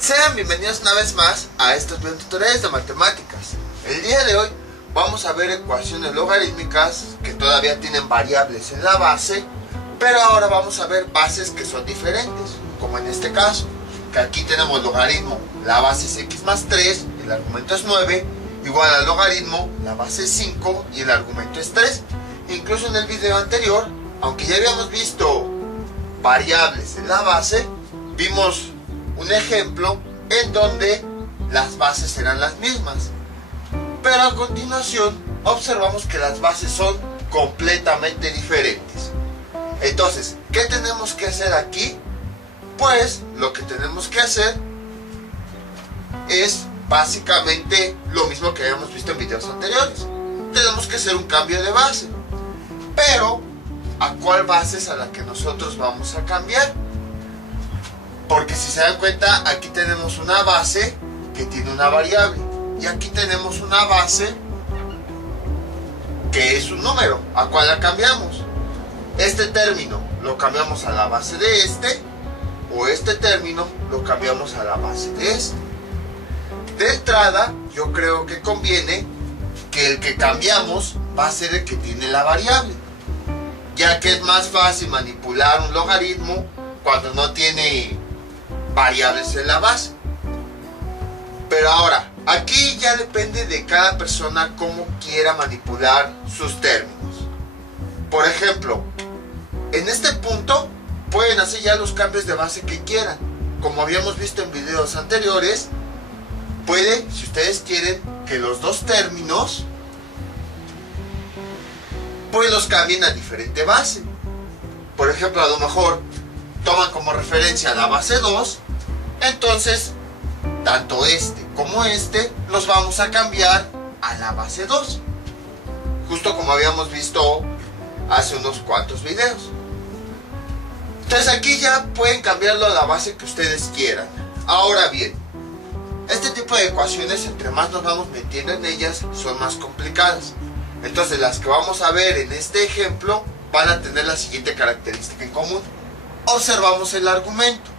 Sean bienvenidos una vez más a estos videotutoriales de matemáticas. El día de hoy vamos a ver ecuaciones logarítmicas que todavía tienen variables en la base, pero ahora vamos a ver bases que son diferentes, como en este caso, que aquí tenemos logaritmo, la base es x más 3, el argumento es 9, igual al logaritmo, la base es 5 y el argumento es 3. Incluso en el video anterior, aunque ya habíamos visto variables en la base, vimos un ejemplo en donde las bases eran las mismas, pero a continuación observamos que las bases son completamente diferentes. Entonces, ¿qué tenemos que hacer aquí? Pues lo que tenemos que hacer es básicamente lo mismo que habíamos visto en videos anteriores. Tenemos que hacer un cambio de base, pero ¿a cuál base es a la que nosotros vamos a cambiar? Porque si se dan cuenta, aquí tenemos una base que tiene una variable y aquí tenemos una base que es un número. ¿A cuál la cambiamos? Este término lo cambiamos a la base de este, o este término lo cambiamos a la base de este. De entrada, yo creo que conviene que el que cambiamos va a ser el que tiene la variable, ya que es más fácil manipular un logaritmo cuando no tiene variables en la base. Pero ahora, aquí ya depende de cada persona cómo quiera manipular sus términos. Por ejemplo, en este punto pueden hacer ya los cambios de base que quieran. Como habíamos visto en videos anteriores, puede, si ustedes quieren, que los dos términos pues los cambien a diferente base. Por ejemplo, a lo mejor toman como referencia la base 2, entonces tanto este como este los vamos a cambiar a la base 2, justo como habíamos visto hace unos cuantos videos. Entonces aquí ya pueden cambiarlo a la base que ustedes quieran. Ahora bien, este tipo de ecuaciones, entre más nos vamos metiendo en ellas, son más complicadas. Entonces las que vamos a ver en este ejemplo van a tener la siguiente característica en común. Observamos el argumento.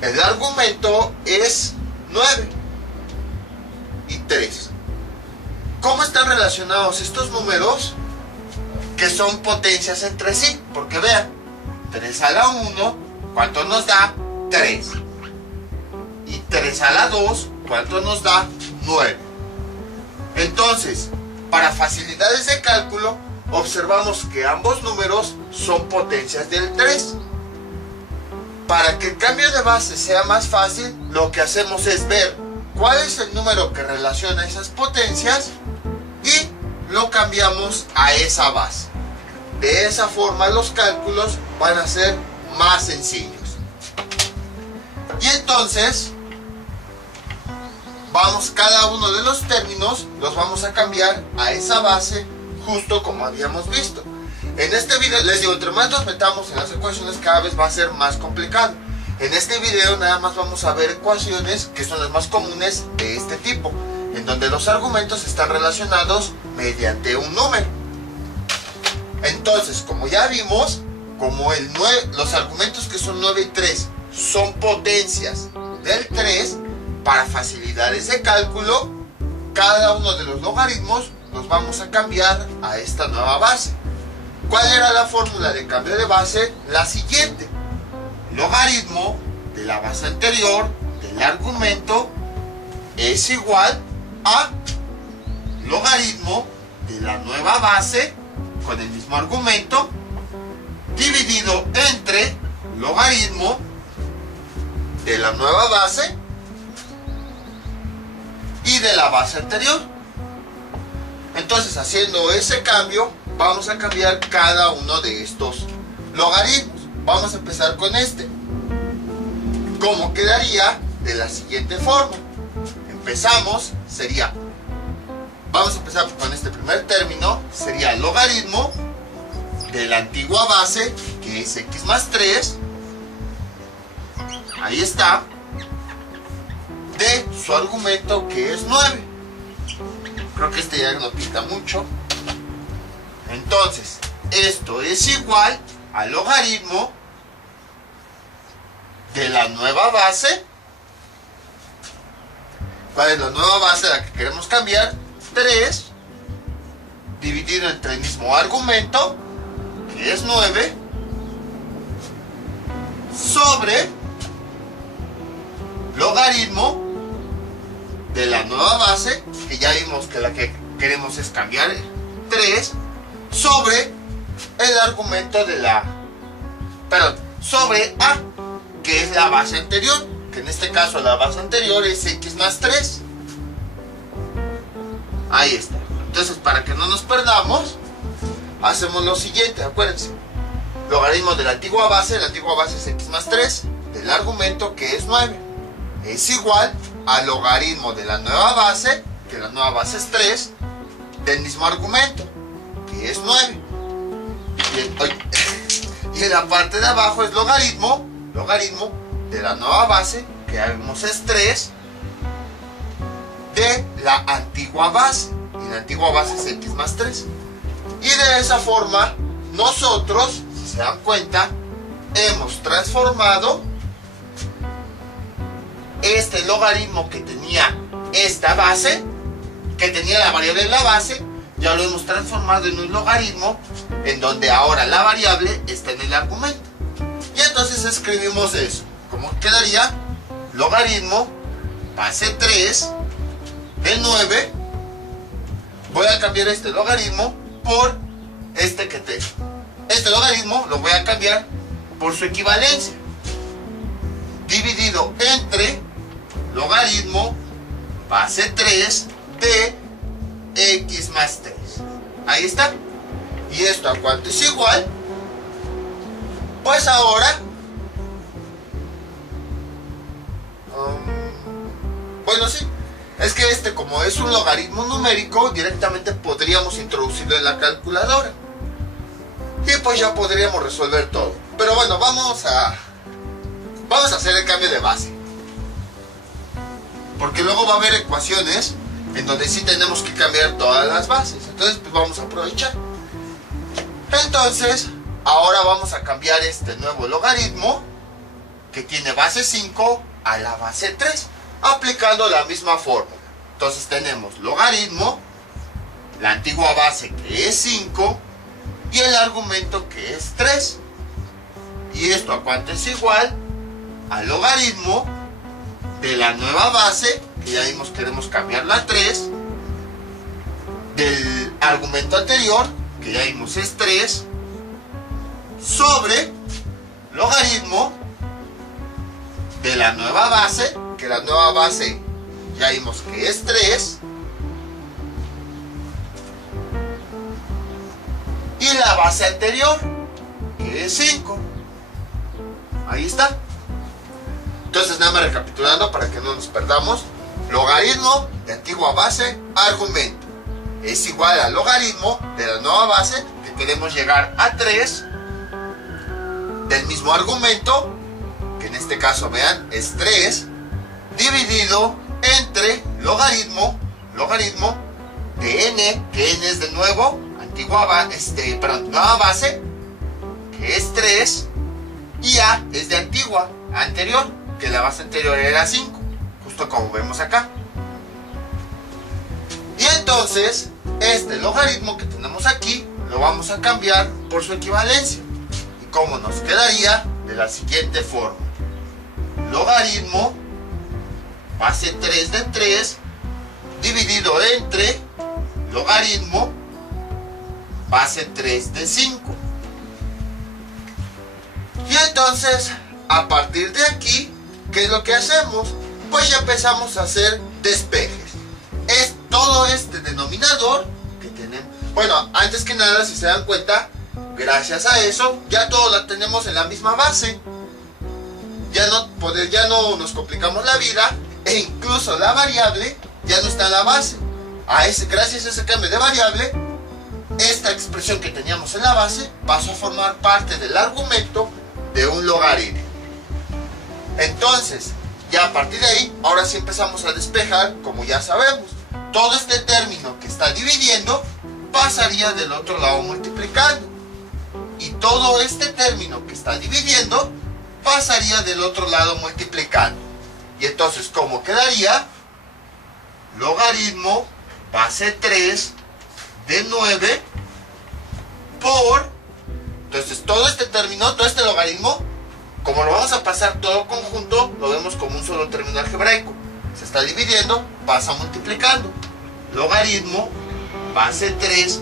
El argumento es 9 y 3. ¿Cómo están relacionados estos números? Que son potencias entre sí. Porque vean, 3 a la 1, ¿cuánto nos da? 3. Y 3 a la 2, ¿cuánto nos da? 9. Entonces, para facilidades de cálculo, observamos que ambos números son potencias del 3. Para que el cambio de base sea más fácil, lo que hacemos es ver cuál es el número que relaciona esas potencias y lo cambiamos a esa base. De esa forma los cálculos van a ser más sencillos. Y entonces, cada uno de los términos los vamos a cambiar a esa base, justo como habíamos visto. En este video, les digo, entre más nos metamos en las ecuaciones, cada vez va a ser más complicado. En este video nada más vamos a ver ecuaciones que son las más comunes de este tipo, en donde los argumentos están relacionados mediante un número. Entonces, como ya vimos, como los argumentos que son 9 y 3 son potencias del 3, para facilidades de cálculo, cada uno de los logaritmos los vamos a cambiar a esta nueva base. ¿Cuál era la fórmula de cambio de base? La siguiente: logaritmo de la base anterior del argumento es igual a logaritmo de la nueva base con el mismo argumento dividido entre logaritmo de la nueva base y de la base anterior. Entonces, haciendo ese cambio, vamos a cambiar cada uno de estos logaritmos. Vamos a empezar con este. ¿Cómo quedaría? De la siguiente forma. Vamos a empezar con este primer término. Sería logaritmo de la antigua base, que es x más 3. Ahí está. De su argumento, que es 9. Creo que este ya no pinta mucho. Entonces, esto es igual al logaritmo de la nueva base. ¿Cuál es la nueva base a la que queremos cambiar? 3 dividido entre el mismo argumento, que es 9, sobre logaritmo de la nueva base, que ya vimos que la que queremos es cambiar 3, sobre el argumento de la... Perdón, sobre A, que es la base anterior, que en este caso la base anterior es x más 3. Ahí está. Entonces, para que no nos perdamos, hacemos lo siguiente, acuérdense. Logaritmo de la antigua base es x más 3, del argumento, que es 9. Es igual al logaritmo de la nueva base, que la nueva base es 3, del mismo argumento, que es 9. Y en la parte de abajo es logaritmo de la nueva base, que ya vimos es 3, de la antigua base. Y la antigua base es x más 3. Y de esa forma, nosotros, si se dan cuenta, hemos transformado este logaritmo que tenía esta base, que tenía la variable en la base, ya lo hemos transformado en un logaritmo en donde ahora la variable está en el argumento. Y entonces escribimos eso. ¿Cómo quedaría? Logaritmo base 3 de 9. Voy a cambiar este logaritmo por este que tengo. Este logaritmo lo voy a cambiar por su equivalencia, dividido entre logaritmo base 3 de x más 3. Ahí está. ¿Y esto a cuánto es igual? Pues ahora, bueno, sí, es que este, como es un logaritmo numérico, directamente podríamos introducirlo en la calculadora y pues ya podríamos resolver todo. Pero bueno, vamos a hacer el cambio de base, porque luego va a haber ecuaciones en donde sí tenemos que cambiar todas las bases. Entonces pues vamos a aprovechar. Entonces ahora vamos a cambiar este nuevo logaritmo, que tiene base 5, a la base 3, aplicando la misma fórmula. Entonces tenemos logaritmo, la antigua base, que es 5, y el argumento, que es 3. ¿Y esto a cuánto es igual? Al logaritmo de la nueva base, que ya vimos queremos cambiarla a 3, del argumento anterior, que ya vimos es 3, sobre logaritmo de la nueva base, que la nueva base ya vimos que es 3, y la base anterior, que es 5. Ahí está. Entonces, nada más recapitulando para que no nos perdamos: logaritmo de antigua base, argumento, es igual al logaritmo de la nueva base, que queremos llegar a 3, del mismo argumento, que en este caso, vean, es 3, dividido entre logaritmo de n, que n es de nuevo nueva base, que es 3, y a es de anterior, que la base anterior era 5, justo como vemos acá. Y entonces este logaritmo que tenemos aquí lo vamos a cambiar por su equivalencia. ¿Y cómo nos quedaría? De la siguiente forma: logaritmo base 3 de 3, dividido entre logaritmo base 3 de 5. Y entonces, a partir de aquí, ¿qué es lo que hacemos? Pues ya empezamos a hacer despejes. Es todo este denominador que tenemos. Bueno, antes que nada, si se dan cuenta, gracias a eso, ya todo lo tenemos en la misma base. Ya no nos complicamos la vida, e incluso la variable ya no está en la base. Gracias a ese cambio de variable, esta expresión que teníamos en la base pasó a formar parte del argumento de un logaritmo. Entonces, ya a partir de ahí, ahora sí empezamos a despejar. Como ya sabemos, todo este término que está dividiendo pasaría del otro lado multiplicando, y todo este término que está dividiendo pasaría del otro lado multiplicando. Y entonces, ¿cómo quedaría? Logaritmo base 3 de 9 por... Entonces, todo este término, todo este logaritmo, como lo vamos a pasar todo conjunto, lo vemos como un solo término algebraico. Se está dividiendo, pasa multiplicando. Logaritmo base 3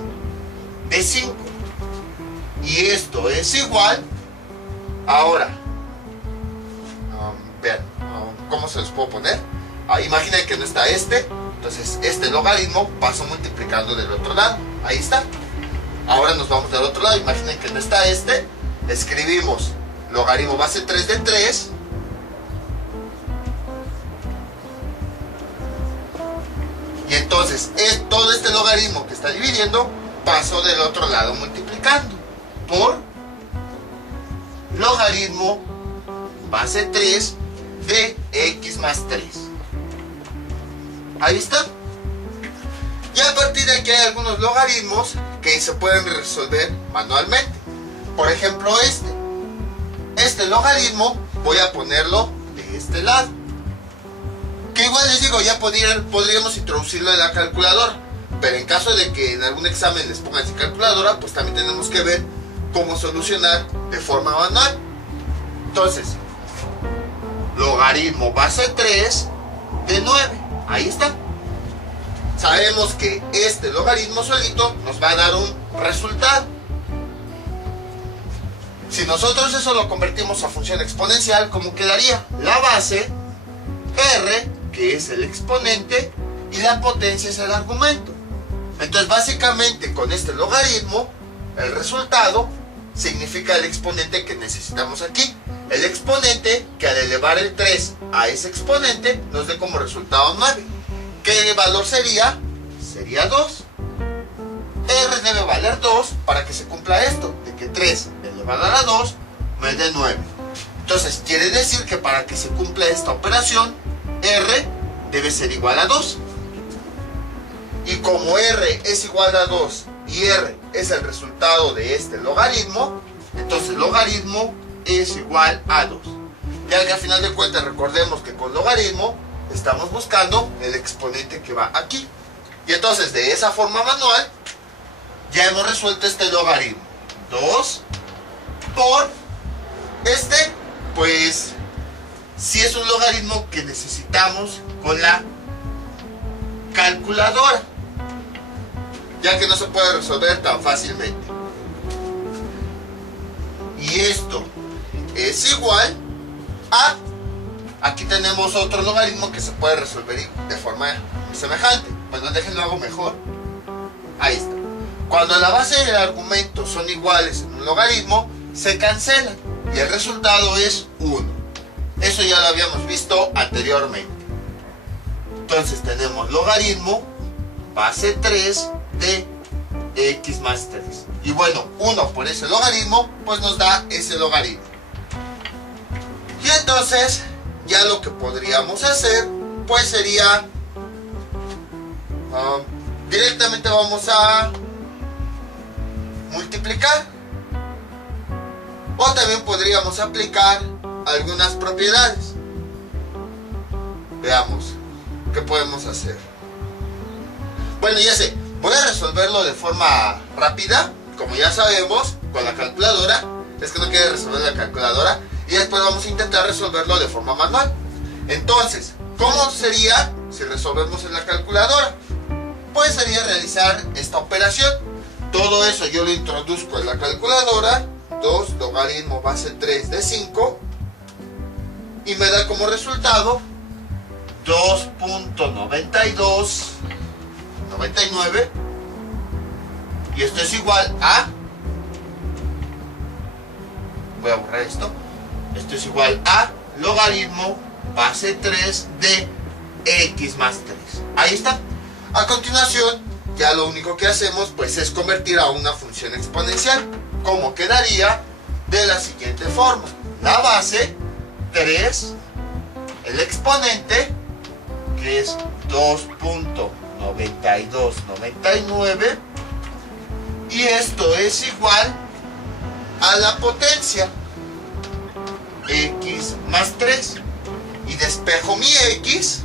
de 5. Y esto es igual, ahora, vean, ¿cómo se los puedo poner? Imaginen que no está este, entonces este logaritmo paso multiplicando del otro lado, ahí está. Ahora nos vamos del otro lado, imaginen que no está este, escribimos logaritmo base 3 de 3, y entonces todo este logaritmo que está dividiendo, paso del otro lado multiplicando por logaritmo base 3 de x más 3. Ahí está. Y a partir de aquí hay algunos logaritmos que se pueden resolver manualmente. Por ejemplo, este logaritmo voy a ponerlo de este lado, que igual les digo, ya podríamos introducirlo en la calculadora, pero en caso de que en algún examen les pongan sin calculadora, pues también tenemos que ver cómo solucionar de forma manual. Entonces, logaritmo base 3 de 9, ahí está. Sabemos que este logaritmo solito nos va a dar un resultado. Si nosotros eso lo convertimos a función exponencial, ¿cómo quedaría? La base, r, que es el exponente, y la potencia es el argumento. Entonces, básicamente, con este logaritmo, el resultado significa el exponente que necesitamos aquí. El exponente que al elevar el 3 a ese exponente nos dé como resultado 9. ¿Qué valor sería? Sería 2. R debe valer 2 para que se cumpla esto, de que 3 elevado a la 2 me dé 9. Entonces, quiere decir que para que se cumpla esta operación, R debe ser igual a 2. Y como R es igual a 2 y R es el resultado de este logaritmo, entonces logaritmo es igual a 2. Ya que al final de cuentas recordemos que con logaritmo estamos buscando el exponente que va aquí. Y entonces de esa forma manual ya hemos resuelto este logaritmo. 2 por pues si es un logaritmo que necesitamos con la calculadora, ya que no se puede resolver tan fácilmente. Y esto es igual a, aquí tenemos otro logaritmo que se puede resolver de forma semejante. Bueno, déjenlo hago mejor. Ahí está. Cuando la base y el argumento son iguales en un logaritmo, se cancelan y el resultado es 1. Eso ya lo habíamos visto anteriormente. Entonces tenemos logaritmo base 3 de x más 3. Y bueno, 1 por ese logaritmo, pues nos da ese logaritmo. Y entonces, ya lo que podríamos hacer, pues sería... directamente vamos a multiplicar. O también podríamos aplicar algunas propiedades. Veamos, ¿qué podemos hacer? Bueno, ya sé, voy a resolverlo de forma rápida, como ya sabemos, con la calculadora. Es que no quiere resolver la calculadora. Y después vamos a intentar resolverlo de forma manual. Entonces, ¿cómo sería si resolvemos en la calculadora? Pues sería realizar esta operación. Todo eso yo lo introduzco en la calculadora. 2 logaritmo base 3 de 5. Y me da como resultado 2.9299. Y esto es igual a... Voy a borrar esto. Esto es igual a logaritmo base 3 de x más 3. Ahí está. A continuación, ya lo único que hacemos pues es convertir a una función exponencial. ¿Cómo quedaría? De la siguiente forma. La base 3, el exponente, que es 2.9299, y esto es igual a la potencia. x más 3. Y despejo mi x.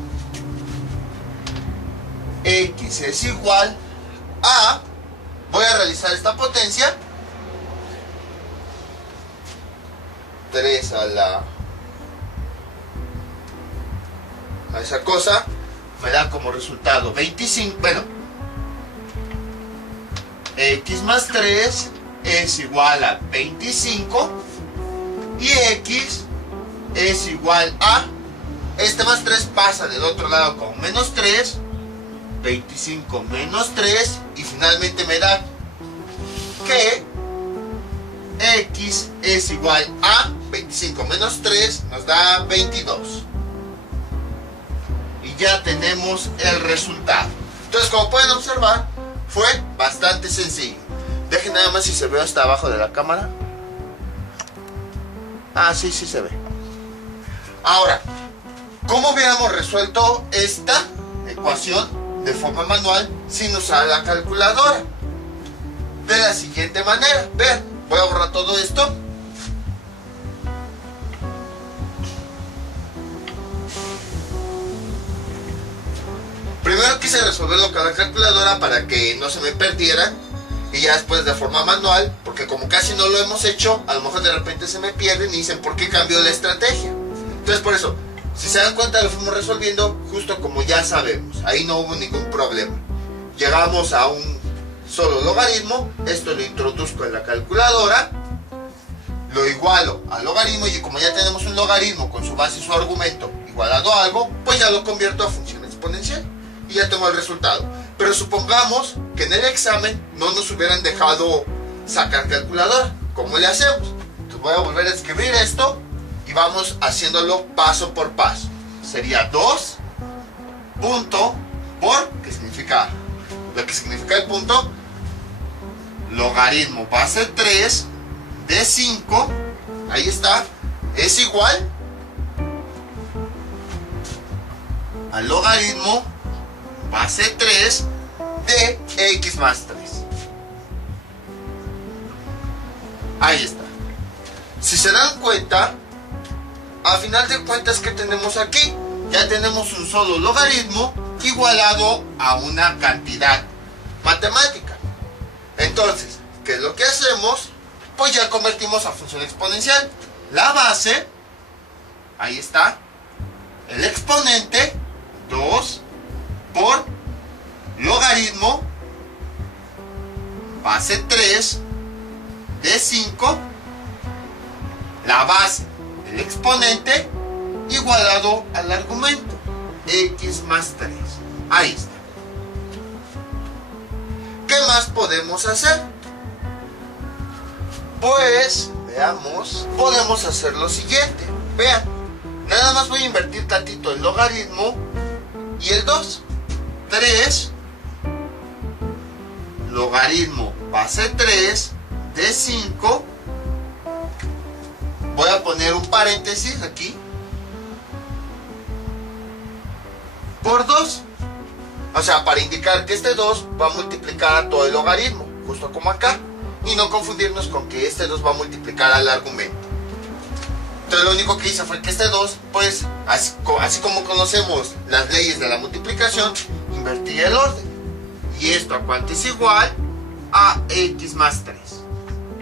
X es igual a... Voy a realizar esta potencia. 3 a esa cosa me da como resultado 25. Bueno, x más 3 es igual a 25 y x es igual a, este más 3 pasa del otro lado como menos 3, 25 menos 3, y finalmente me da que x es igual a 25 menos 3 nos da 22. Y ya tenemos el resultado. Entonces, como pueden observar, fue bastante sencillo. Dejen nada más si se ve hasta abajo de la cámara. Ah, sí, sí se ve. Ahora, ¿cómo hubiéramos resuelto esta ecuación de forma manual sin usar la calculadora? De la siguiente manera. Vean, voy a borrar todo esto. Primero quise resolverlo con la calculadora para que no se me perdiera, y ya después de forma manual, porque como casi no lo hemos hecho, a lo mejor de repente se me pierden y dicen ¿por qué cambió la estrategia? Entonces por eso, si se dan cuenta, lo fuimos resolviendo justo como ya sabemos. Ahí no hubo ningún problema. Llegamos a un solo logaritmo, esto lo introduzco en la calculadora, lo igualo al logaritmo, y como ya tenemos un logaritmo con su base y su argumento igualado a algo, pues ya lo convierto a función exponencial y ya tengo el resultado. Pero supongamos que en el examen no nos hubieran dejado sacar calculadora. ¿Cómo le hacemos? Entonces voy a volver a escribir esto y vamos haciéndolo paso por paso. Sería 2 punto por, ¿qué significa? Lo que significa el punto, logaritmo base 3 de 5, ahí está, es igual al logaritmo base 3 de x más 3. Ahí está. Si se dan cuenta, a final de cuentas, ¿qué tenemos aquí? Ya tenemos un solo logaritmo igualado a una cantidad matemática. Entonces, ¿qué es lo que hacemos? Pues ya convertimos a función exponencial. La base, ahí está, el exponente, 2 por logaritmo base 3 de 5, la base del exponente igualado al argumento, x más 3. Ahí está. ¿Qué más podemos hacer? Pues, veamos, podemos hacer lo siguiente. Vean, nada más voy a invertir tantito el logaritmo y el 2. 3 logaritmo base 3 de 5. Voy a poner un paréntesis aquí por 2, o sea, para indicar que este 2 va a multiplicar a todo el logaritmo, justo como acá, y no confundirnos con que este 2 va a multiplicar al argumento. Entonces lo único que hice fue que este 2, pues así como conocemos las leyes de la multiplicación, invertí el orden. ¿Y esto a cuánto es igual? A x más 3.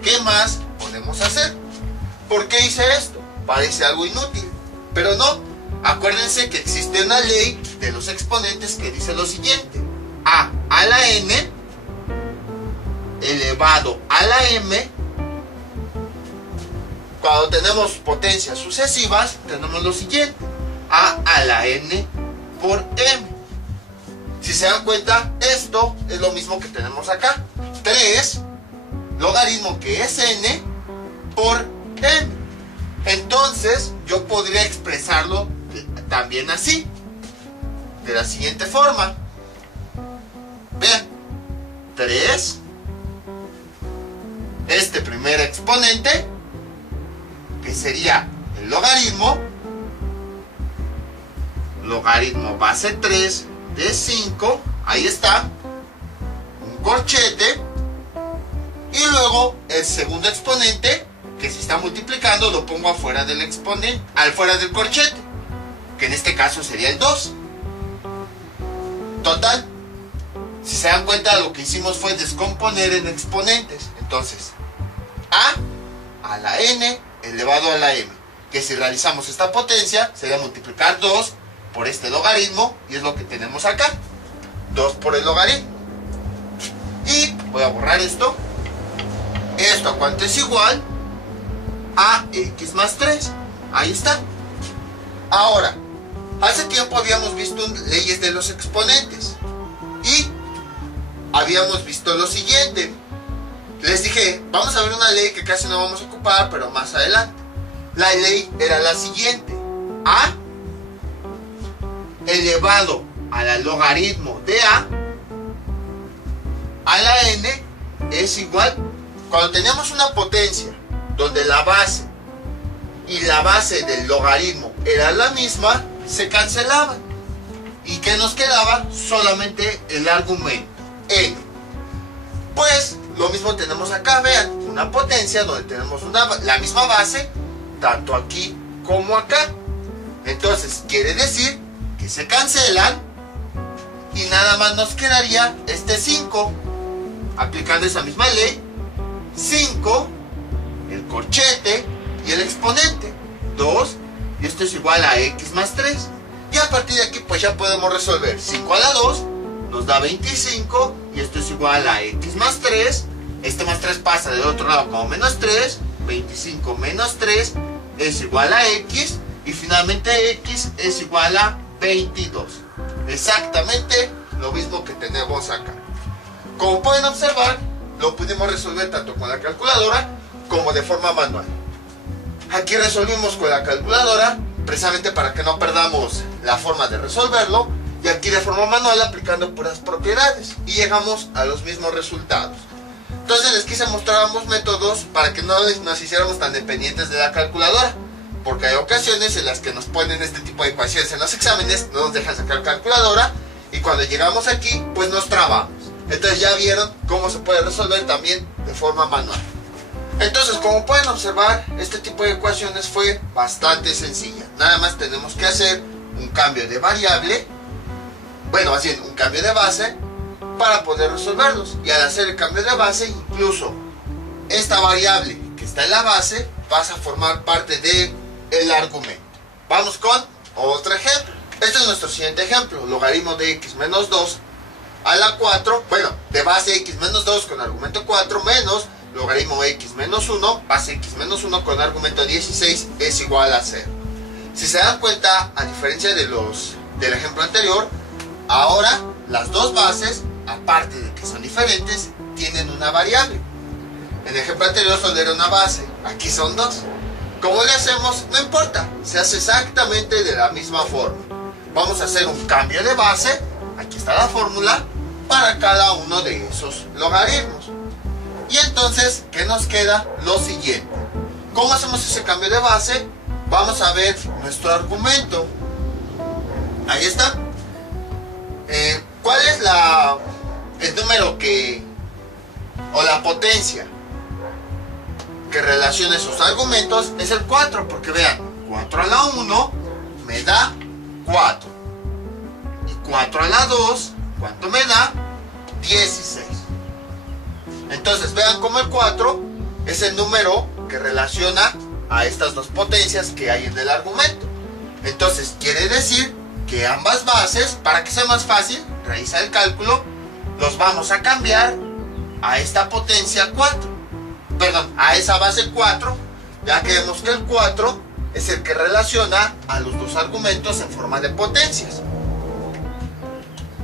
¿Qué más podemos hacer? ¿Por qué hice esto? Parece algo inútil, pero no. Acuérdense que existe una ley de los exponentes que dice lo siguiente: a la n elevado a la m. Cuando tenemos potencias sucesivas, tenemos lo siguiente: a la n por m. Si se dan cuenta, esto es lo mismo que tenemos acá: 3 logaritmo que es n por m. Entonces yo podría expresarlo también así, de la siguiente forma. Vean, 3, este primer exponente, que sería el logaritmo base 3 de 5, ahí está, un corchete, y luego el segundo exponente, que se está multiplicando lo pongo afuera del exponente, afuera del corchete, que en este caso sería el 2. Total, si se dan cuenta, lo que hicimos fue descomponer en exponentes. Entonces, a la n elevado a la m, que si realizamos esta potencia sería multiplicar 2 por este logaritmo, y es lo que tenemos acá, 2 por el logaritmo. Y voy a borrar esto. ¿Esto a cuánto es igual? A x más 3. Ahí está. Ahora, hace tiempo habíamos visto leyes de los exponentes y habíamos visto lo siguiente. Les dije, vamos a ver una ley que casi no vamos a ocupar, pero más adelante. La ley era la siguiente: a elevado a la logaritmo de a la n es igual. Cuando teníamos una potencia donde la base y la base del logaritmo era la misma, se cancelaban. ¿Y qué nos quedaba? Solamente el argumento n. Pues lo mismo tenemos acá, vean, una potencia donde tenemos la misma base, tanto aquí como acá. Entonces quiere decir que se cancelan y nada más nos quedaría este 5. Aplicando esa misma ley, 5, el corchete y el exponente, 2, y esto es igual a x más 3. Y a partir de aquí pues ya podemos resolver. 5 a la 2 nos da 25, y esto es igual a x más 3. Este más 3 pasa del otro lado como menos 3. 25 menos 3 es igual a x, y finalmente x es igual a 22. Exactamente lo mismo que tenemos acá. Como pueden observar, lo pudimos resolver tanto con la calculadora como de forma manual. Aquí resolvimos con la calculadora precisamente para que no perdamos la forma de resolverlo, y aquí de forma manual aplicando puras propiedades, y llegamos a los mismos resultados. Entonces les quise mostrar ambos métodos para que no nos hiciéramos tan dependientes de la calculadora, porque hay ocasiones en las que nos ponen este tipo de ecuaciones en los exámenes, no nos dejan sacar calculadora, y cuando llegamos aquí pues nos trabamos. Entonces ya vieron cómo se puede resolver también de forma manual. Entonces, como pueden observar, este tipo de ecuaciones fue bastante sencilla. Nada más tenemos que hacer un cambio de variable, bueno, más bien un cambio de base, para poder resolverlos. Y al hacer el cambio de base, incluso esta variable que está en la base pasa a formar parte del argumento. Vamos con otro ejemplo. Este es nuestro siguiente ejemplo: logaritmo de x menos 2 a la 4, bueno, de base x menos 2 con argumento 4 menos logaritmo x menos 1, base x menos 1 con argumento 16 es igual a 0. Si se dan cuenta, a diferencia del ejemplo anterior, ahora las dos bases, aparte de que son diferentes, tienen una variable. En el ejemplo anterior solo era una base, aquí son dos. ¿Cómo le hacemos? No importa, se hace exactamente de la misma forma. Vamos a hacer un cambio de base, aquí está la fórmula, para cada uno de esos logaritmos. Y entonces, ¿qué nos queda? Lo siguiente. ¿Cómo hacemos ese cambio de base? Vamos a ver nuestro argumento. Ahí está. ¿Cuál es el número o la potencia que relaciona esos argumentos? Es el 4, porque vean, 4 a la 1 me da 4. Y 4 a la 2, ¿cuánto me da? 16. Entonces vean cómo el 4 es el número que relaciona a estas dos potencias que hay en el argumento. Entonces quiere decir que ambas bases, para que sea más fácil realizar el cálculo, los vamos a cambiar a esta potencia 4. Perdón, a esa base 4, ya que vemos que el 4 es el que relaciona a los dos argumentos en forma de potencias.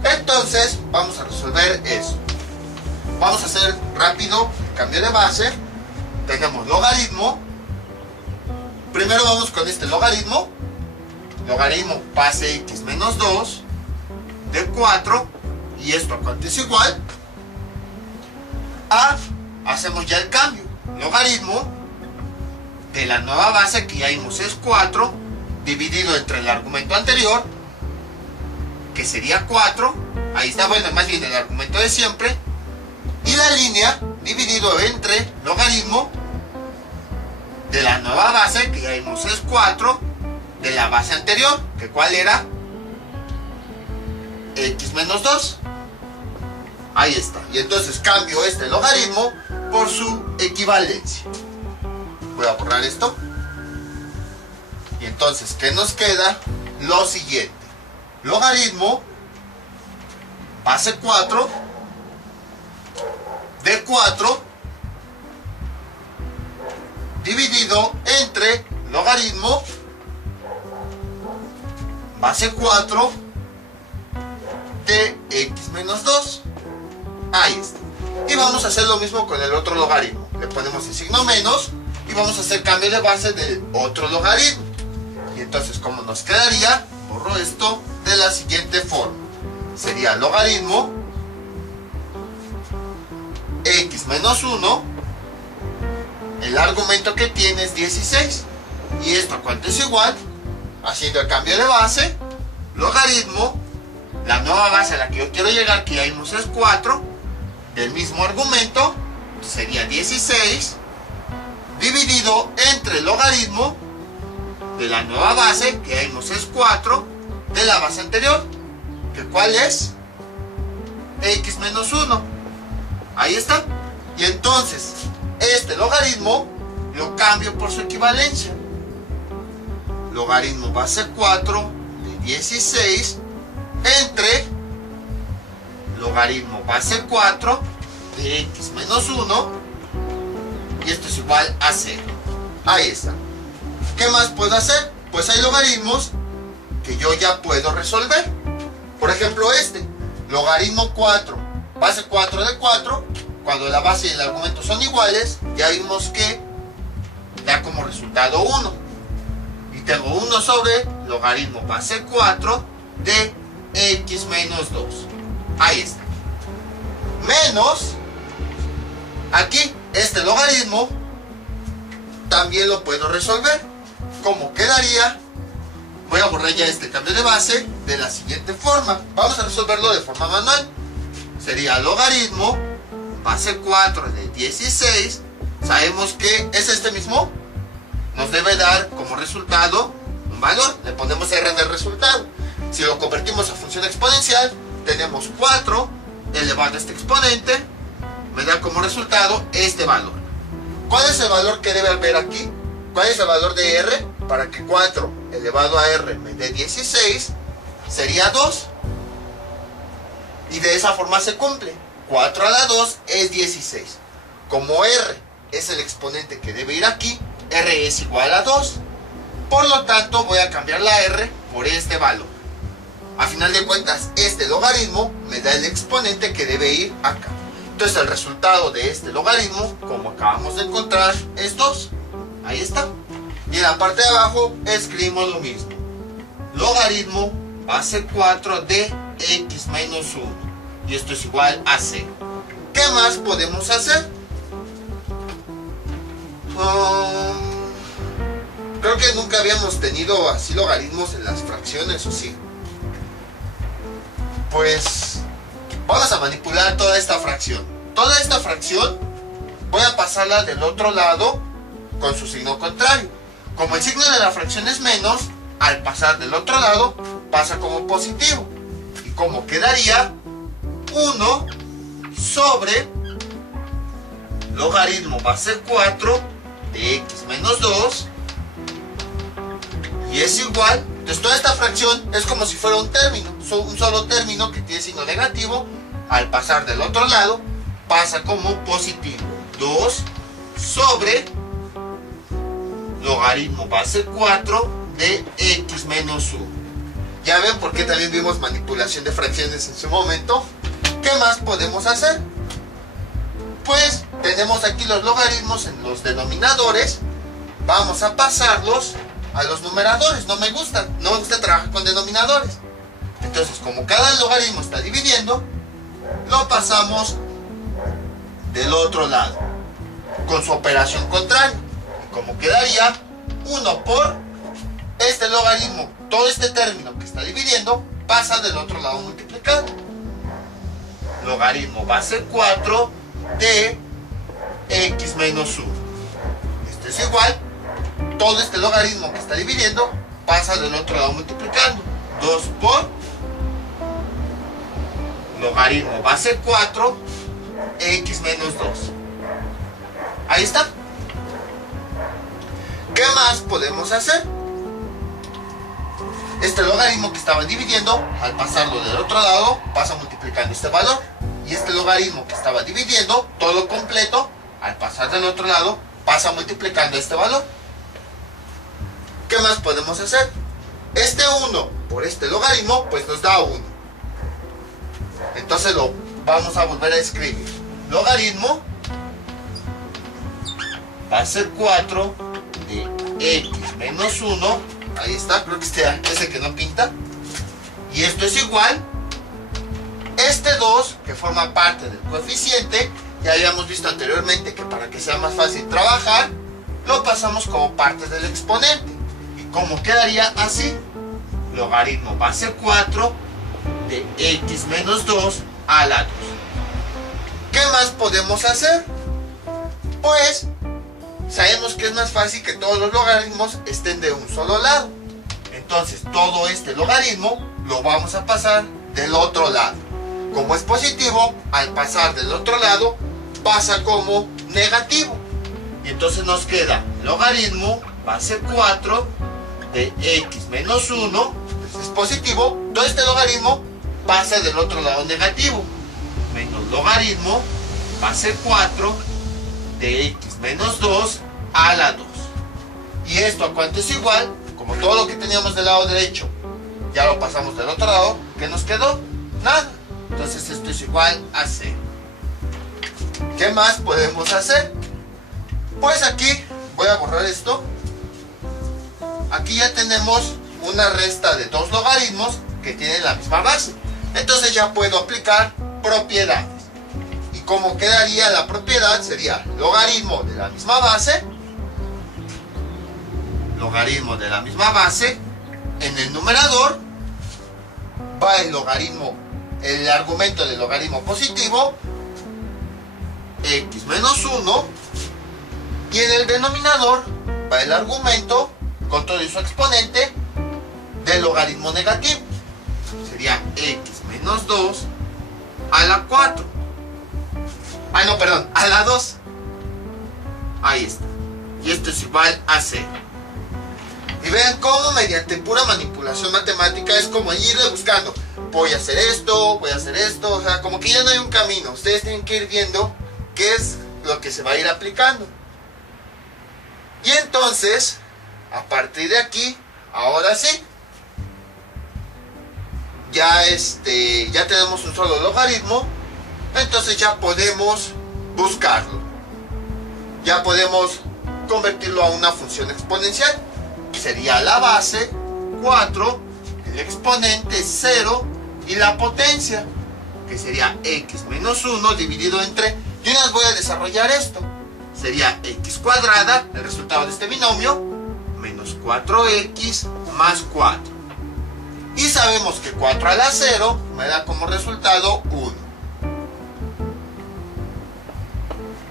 Entonces vamos a resolver eso. Vamos a hacer rápido el cambio de base. Tenemos logaritmo. Primero vamos con este logaritmo. Logaritmo base x menos 2 de 4. Y esto a cuánto es igual a, hacemos ya el cambio. Logaritmo de la nueva base que ya vimos es 4, dividido entre el argumento anterior, que sería 4. Ahí está, bueno, más bien el argumento de siempre. Y la línea dividido entre logaritmo de la nueva base, que ya vimos es 4, de la base anterior, que ¿cuál era? X menos 2. Ahí está. Y entonces cambio este logaritmo por su equivalencia. Voy a borrar esto. Y entonces, ¿qué nos queda? Lo siguiente. Logaritmo base 4 de 4 dividido entre logaritmo base 4 de x menos 2. Ahí está. Y vamos a hacer lo mismo con el otro logaritmo. Le ponemos el signo menos y vamos a hacer cambio de base del otro logaritmo. Y entonces, ¿cómo nos quedaría? Borro esto de la siguiente forma. Sería logaritmo x menos 1. El argumento que tiene es 16. ¿Y esto a cuánto es igual? Haciendo el cambio de base, logaritmo, la nueva base a la que yo quiero llegar, que ya vimos es 4, del mismo argumento, sería 16, dividido entre el logaritmo de la nueva base, que ya vimos es 4, de la base anterior, que ¿cuál es? X menos 1. Ahí está. Y entonces, este logaritmo lo cambio por su equivalencia. Logaritmo base 4 de 16 entre logaritmo base 4 de x menos 1, y esto es igual a 0. Ahí está. ¿Qué más puedo hacer? Pues hay logaritmos que yo ya puedo resolver. Por ejemplo, este logaritmo 4 base 4 de 4, cuando la base y el argumento son iguales, ya vimos que da como resultado 1. Y tengo 1 sobre logaritmo base 4 de x menos 2. Ahí está. Menos, aquí, este logaritmo también lo puedo resolver. ¿Cómo quedaría? Voy a borrar ya este cambio de base de la siguiente forma. Vamos a resolverlo de forma manual. Sería logaritmo base 4 de 16. Sabemos que es este mismo. Nos debe dar como resultado un valor. Le ponemos R en el resultado. Si lo convertimos a función exponencial, tenemos 4 elevado a este exponente. Me da como resultado este valor. ¿Cuál es el valor que debe haber aquí? ¿Cuál es el valor de R? Para que 4 elevado a R me dé 16, sería 2. Y de esa forma se cumple. 4 a la 2 es 16. Como R es el exponente que debe ir aquí, R es igual a 2. Por lo tanto, voy a cambiar la R por este valor. A final de cuentas, este logaritmo me da el exponente que debe ir acá. Entonces, el resultado de este logaritmo, como acabamos de encontrar, es 2. Ahí está. Y en la parte de abajo escribimos lo mismo. Logaritmo base 4 de x menos 1. Y esto es igual a 0. ¿Qué más podemos hacer? Creo que nunca habíamos tenido así logaritmos en las fracciones, ¿o sí? Pues vamos a manipular toda esta fracción. Toda esta fracción voy a pasarla del otro lado con su signo contrario. Como el signo de la fracción es menos, al pasar del otro lado pasa como positivo. Y como quedaría 1 sobre logaritmo base 4 de x menos 2, y es igual. Entonces toda esta fracción es como si fuera un término, un solo término que tiene signo negativo. Al pasar del otro lado pasa como positivo. 2 sobre logaritmo base 4 de x menos 1. Ya ven por qué también vimos manipulación de fracciones en su momento. ¿Qué más podemos hacer? Pues tenemos aquí los logaritmos en los denominadores. Vamos a pasarlos a los numeradores. No me gusta trabajar con denominadores. Entonces, como cada logaritmo está dividiendo, lo pasamos del otro lado con su operación contraria. Como quedaría 1 por este logaritmo, todo este término que está dividiendo pasa del otro lado multiplicado. Logaritmo base 4 de x menos 1. Esto es igual todo este logaritmo que está dividiendo pasa del otro lado multiplicando. 2 por logaritmo base 4 x menos 2. Ahí está. ¿Qué más podemos hacer? Este logaritmo que estaba dividiendo, al pasarlo del otro lado, pasa multiplicando este valor. Y este logaritmo que estaba dividiendo, todo completo, al pasar del otro lado, pasa multiplicando este valor. ¿Qué más podemos hacer? Este 1 por este logaritmo, pues nos da 1. Entonces lo vamos a volver a escribir. Logaritmo va a ser 4 de x menos 1. Ahí está, creo que este es el que no pinta. Y esto es igual. Este 2, que forma parte del coeficiente, ya habíamos visto anteriormente que para que sea más fácil trabajar, lo pasamos como parte del exponente. ¿Y cómo quedaría? Así. Logaritmo va a ser 4 de x menos 2 a la 2. ¿Qué más podemos hacer? Pues sabemos que es más fácil que todos los logaritmos estén de un solo lado. Entonces todo este logaritmo lo vamos a pasar del otro lado. Como es positivo, al pasar del otro lado pasa como negativo. Y entonces nos queda logaritmo va a ser 4 de x menos 1. Pues es positivo, todo este logaritmo pasa del otro lado negativo. Menos logaritmo va a ser 4 de x menos 2 a la 2. ¿Y esto a cuánto es igual? Como todo lo que teníamos del lado derecho ya lo pasamos del otro lado, ¿qué nos quedó? Nada. Entonces esto es igual a 0. ¿Qué más podemos hacer? Pues aquí voy a borrar esto. Aquí ya tenemos una resta de dos logaritmos que tienen la misma base. Entonces ya puedo aplicar propiedades. ¿Y cómo quedaría la propiedad? Sería logaritmo de la misma base. Logaritmo de la misma base. En el numerador va el logaritmo, el argumento del logaritmo positivo, x menos 1. Y en el denominador va el argumento con todo y su exponente del logaritmo negativo. Sería x menos 2 a la 4. Ah, no, perdón, a la 2. Ahí está. Y esto es igual a 0. Y vean cómo mediante pura manipulación matemática es como irle buscando. Voy a hacer esto, voy a hacer esto. O sea, como que ya no hay un camino. Ustedes tienen que ir viendo qué es lo que se va a ir aplicando. Y entonces, a partir de aquí, ahora sí, ya tenemos un solo logaritmo. Entonces ya podemos buscarlo. Ya podemos convertirlo a una función exponencial. Sería la base 4, el exponente 0 y la potencia, que sería x menos 1 dividido entre... Yo no voy a desarrollar esto. Sería x cuadrada, el resultado de este binomio, menos 4x más 4. Y sabemos que 4 a la 0 me da como resultado 1.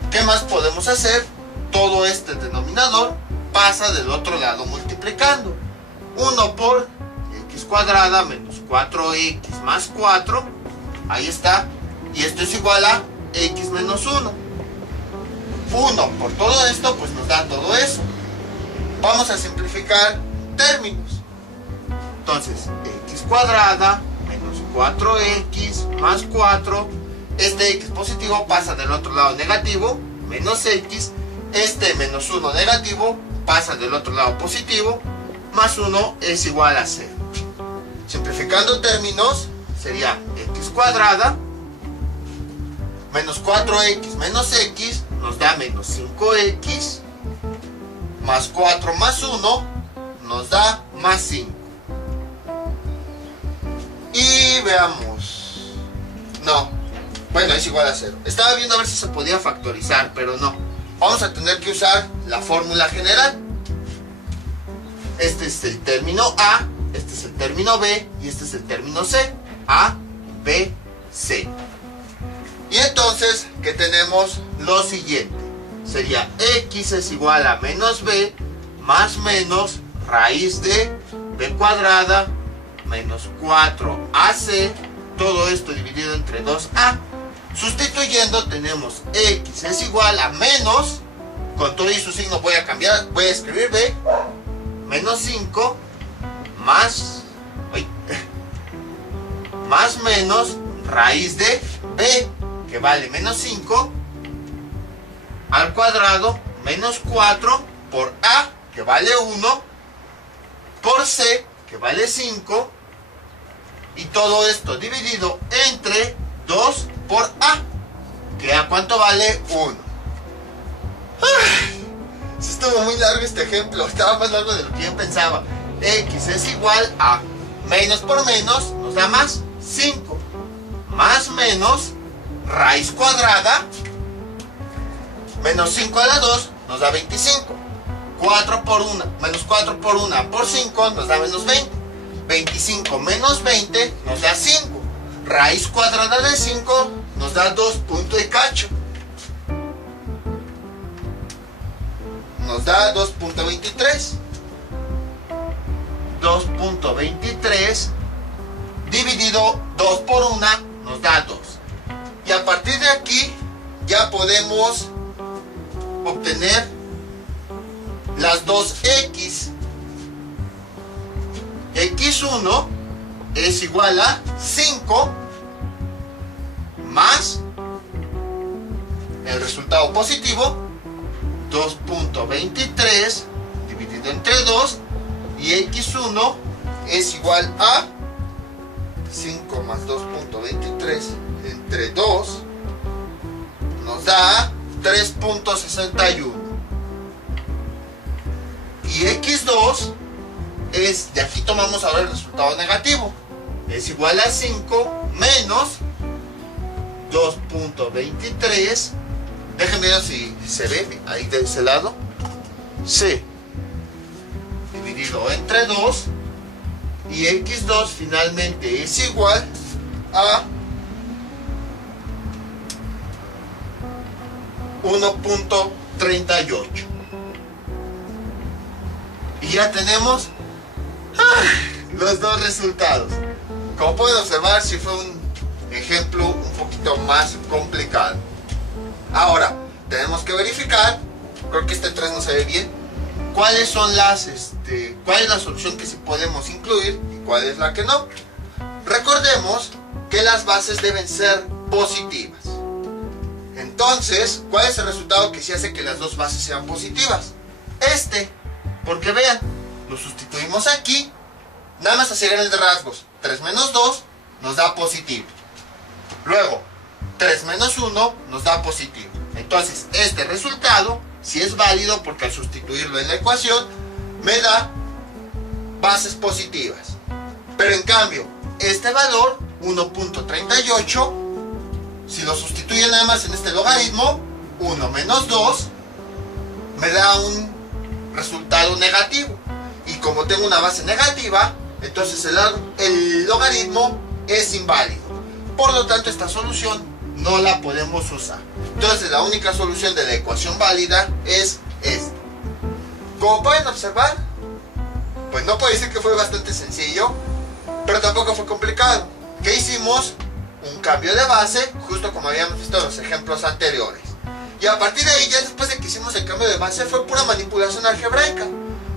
¿Qué más podemos hacer? Todo este denominador pasa del otro lado multiplicando. 1 por x cuadrada menos 4x más 4. Ahí está. Y esto es igual a x menos 1. 1 por todo esto, pues nos da todo eso. Vamos a simplificar términos. Entonces, x cuadrada menos 4x más 4. Este x positivo pasa del otro lado negativo, menos x. Este menos 1 negativo pasa del otro lado positivo, más 1 es igual a 0. Simplificando términos, sería x cuadrada menos 4x menos x nos da menos 5x, más 4 más 1 nos da más 5. Y veamos. No, bueno, es igual a 0. Estaba viendo a ver si se podía factorizar, pero no. Vamos a tener que usar la fórmula general. Este es el término A, este es el término B y este es el término C. A, B, C. Y entonces, ¿qué tenemos? Lo siguiente. Sería x es igual a menos b más menos raíz de b cuadrada menos 4ac, todo esto dividido entre 2a. Sustituyendo tenemos x es igual a menos, con todo y su signo voy a cambiar, voy a escribir b, menos 5 más menos raíz de b, que vale menos 5, al cuadrado menos 4 por a, que vale 1, por c, que vale 5, y todo esto dividido entre 2 por a, que a cuánto vale 1. Sí, estuvo muy largo este ejemplo, estaba más largo de lo que yo pensaba. X es igual a menos por menos nos da más 5, más menos raíz cuadrada menos 5 a la 2 nos da 25, 4 por 1 menos 4 por 1 por 5 nos da menos 20, 25 menos 20 nos da 5, raíz cuadrada de 5 nos da 2 punto y cacho, nos da 2.23, 2.23 dividido 2 por 1 nos da 2, y a partir de aquí ya podemos obtener las dos x. X1 es igual a 5 más el resultado positivo 2.23 dividido entre 2, y x1 es igual a 5 más 2.23 entre 2 nos da 3.61, y x2 es, de aquí tomamos ahora el resultado negativo, es igual a 5 menos 2.23, déjenme ver si se ve ahí de ese lado, sí, dividido entre 2, y x2 finalmente es igual a 1.38, y ya tenemos los dos resultados. Como pueden observar, sí fue un ejemplo un poquito más complicado. Ahora tenemos que verificar, creo que este 3 no se ve bien, cuáles son las cuál es la solución que sí podemos incluir y cuál es la que no. Recordemos que las bases deben ser positivas. Entonces, ¿cuál es el resultado que sí hace que las dos bases sean positivas? Porque vean, lo sustituimos aquí, nada más hacia grandes rasgos. 3 menos 2 nos da positivo. Luego, 3 menos 1 nos da positivo. Entonces, este resultado sí es válido porque al sustituirlo en la ecuación me da bases positivas. Pero en cambio, este valor, 1.38, si lo sustituyo nada más en este logaritmo, 1 menos 2, me da un resultado negativo. Y como tengo una base negativa, entonces el logaritmo es inválido. Por lo tanto, esta solución no la podemos usar. Entonces, la única solución de la ecuación válida es esta. Como pueden observar, pues no puedo decir que fue bastante sencillo, pero tampoco fue complicado. ¿Qué hicimos? Un cambio de base, justo como habíamos visto en los ejemplos anteriores. Y a partir de ahí, ya después de que hicimos el cambio de base, fue pura manipulación algebraica.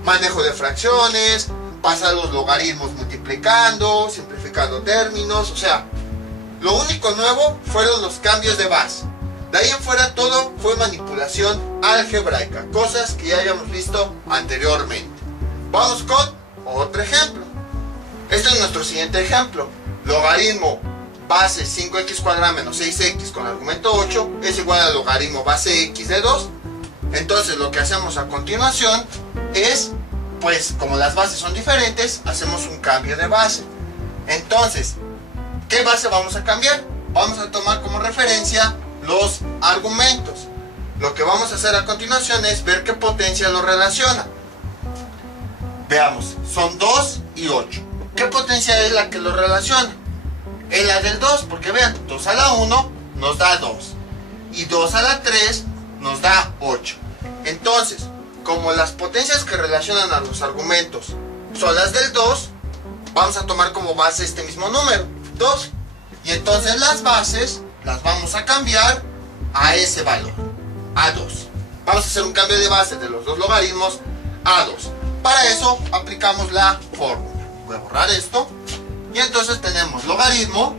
Manejo de fracciones, pasar los logaritmos multiplicando, simplificando términos, o sea, lo único nuevo fueron los cambios de base. De ahí en fuera todo fue manipulación algebraica, cosas que ya habíamos visto anteriormente. Vamos con otro ejemplo. Este es nuestro siguiente ejemplo. Logaritmo base 5x cuadrada menos 6x con argumento 8 es igual al logaritmo base x de 2. Entonces lo que hacemos a continuación es, pues como las bases son diferentes, hacemos un cambio de base. Entonces, ¿qué base vamos a cambiar? Vamos a tomar como referencia los argumentos. Lo que vamos a hacer a continuación es ver qué potencia lo relaciona. Veamos, son 2 y 8. ¿Qué potencia es la que lo relaciona? Es la del 2, porque vean, 2 a la 1 nos da 2 y 2 a la 3 nos da 8. Entonces, como las potencias que relacionan a los argumentos son las del 2, vamos a tomar como base este mismo número, 2. Y entonces las bases las vamos a cambiar a ese valor, a 2. Vamos a hacer un cambio de base de los dos logaritmos a 2. Para eso aplicamos la fórmula. Voy a borrar esto. Y entonces tenemos logaritmo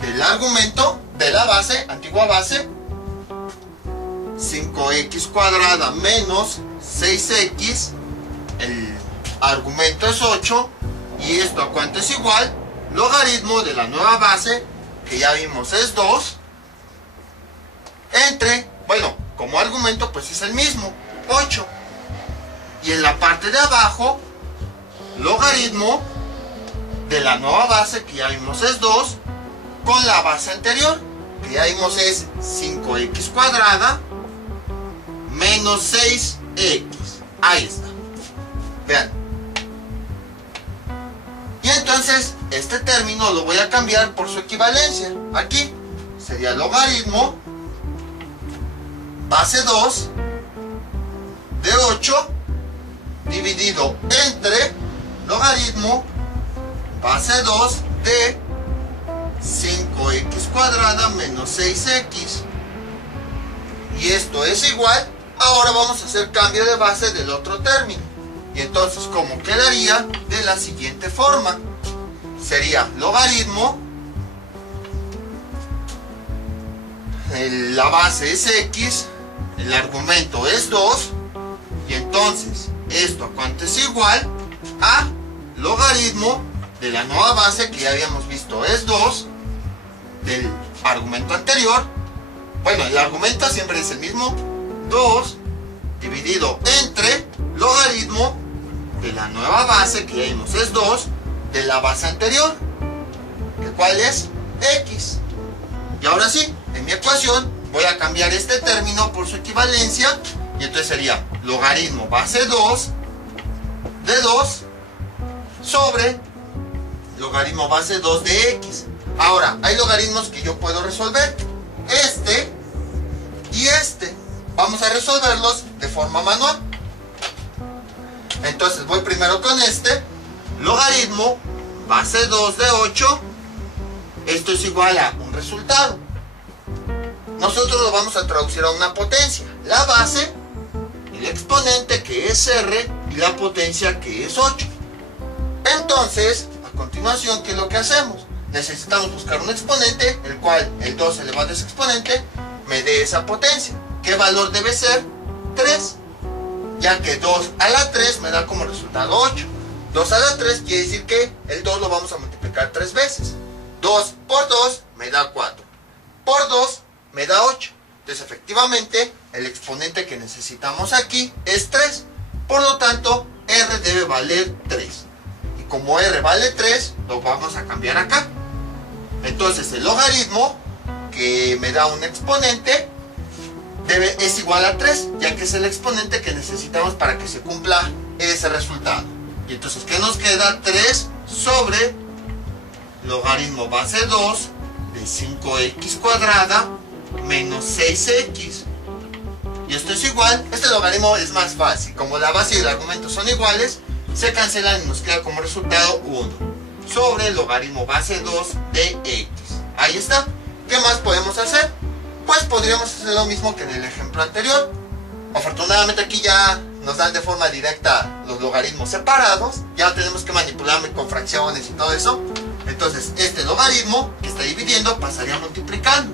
del argumento de la base, antigua base, 5x cuadrada menos 6x, el argumento es 8, y esto a cuánto es igual, logaritmo de la nueva base, que ya vimos es 2, entre, bueno, como argumento pues es el mismo, 8, y en la parte de abajo, logaritmo de la nueva base, que ya vimos es 2, con la base anterior, que ya vimos es 5x cuadrada menos 6x. Ahí está. Vean. Y entonces este término lo voy a cambiar por su equivalencia. Aquí sería logaritmo base 2 de 8 dividido entre logaritmo base 2 de 5x cuadrada menos 6x. Y esto es igual. Ahora vamos a hacer cambio de base del otro término. Y entonces, ¿cómo quedaría? De la siguiente forma. Sería logaritmo, la base es x, el argumento es 2, y entonces esto a cuánto es igual a logaritmo de la nueva base, que ya habíamos visto es 2, del argumento anterior. Bueno, el argumento siempre es el mismo, 2 dividido entre logaritmo de la nueva base, que ya vimos es 2, de la base anterior, que cuál es x. Y ahora sí, en mi ecuación voy a cambiar este término por su equivalencia, y entonces sería logaritmo base 2 de 2 sobre logaritmo base 2 de x. Ahora, hay logaritmos que yo puedo resolver, este y este. Vamos a resolverlos de forma manual. Entonces voy primero con este, logaritmo base 2 de 8, esto es igual a un resultado. Nosotros lo vamos a traducir a una potencia, la base, el exponente que es r y la potencia que es 8. Entonces, a continuación, ¿qué es lo que hacemos? Necesitamos buscar un exponente, el cual el 2 elevado a ese exponente me dé esa potencia. ¿Qué valor debe ser? 3. Ya que 2 a la 3 me da como resultado 8. 2 a la 3 quiere decir que el 2 lo vamos a multiplicar 3 veces. 2 por 2 me da 4. Por 2 me da 8. Entonces efectivamente el exponente que necesitamos aquí es 3. Por lo tanto r debe valer 3. Y como r vale 3, lo vamos a cambiar acá. Entonces el logaritmo que me da un exponente es igual a 3, ya que es el exponente que necesitamos para que se cumpla ese resultado. Y entonces, ¿qué nos queda? 3 sobre logaritmo base 2 de 5x cuadrada menos 6x. Y esto es igual, este logaritmo es más fácil. Como la base y el argumento son iguales, se cancelan y nos queda como resultado 1 sobre logaritmo base 2 de x. Ahí está. ¿Qué más podemos hacer? Pues podríamos hacer lo mismo que en el ejemplo anterior. Afortunadamente aquí ya nos dan de forma directa los logaritmos separados. Ya no tenemos que manipularme con fracciones y todo eso. Entonces este logaritmo que está dividiendo pasaría multiplicando.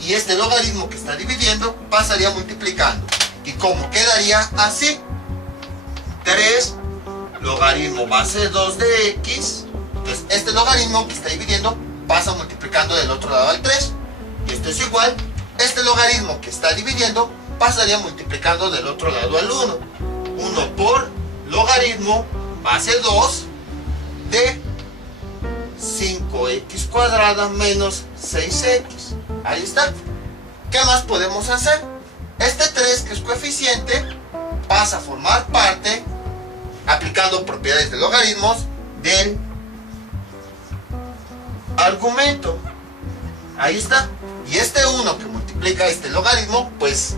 Y este logaritmo que está dividiendo pasaría multiplicando. ¿Y cómo quedaría? Así. 3 logaritmo base 2 de x. Entonces este logaritmo que está dividiendo pasa multiplicando del otro lado al 3. Y esto es igual. Este logaritmo que está dividiendo pasaría multiplicando del otro lado al 1. 1 por logaritmo base 2 de 5x cuadrada menos 6x. Ahí está. ¿Qué más podemos hacer? Este 3, que es coeficiente, pasa a formar parte, aplicando propiedades de logaritmos, del argumento. Ahí está. Y este 1 que multiplica este logaritmo, pues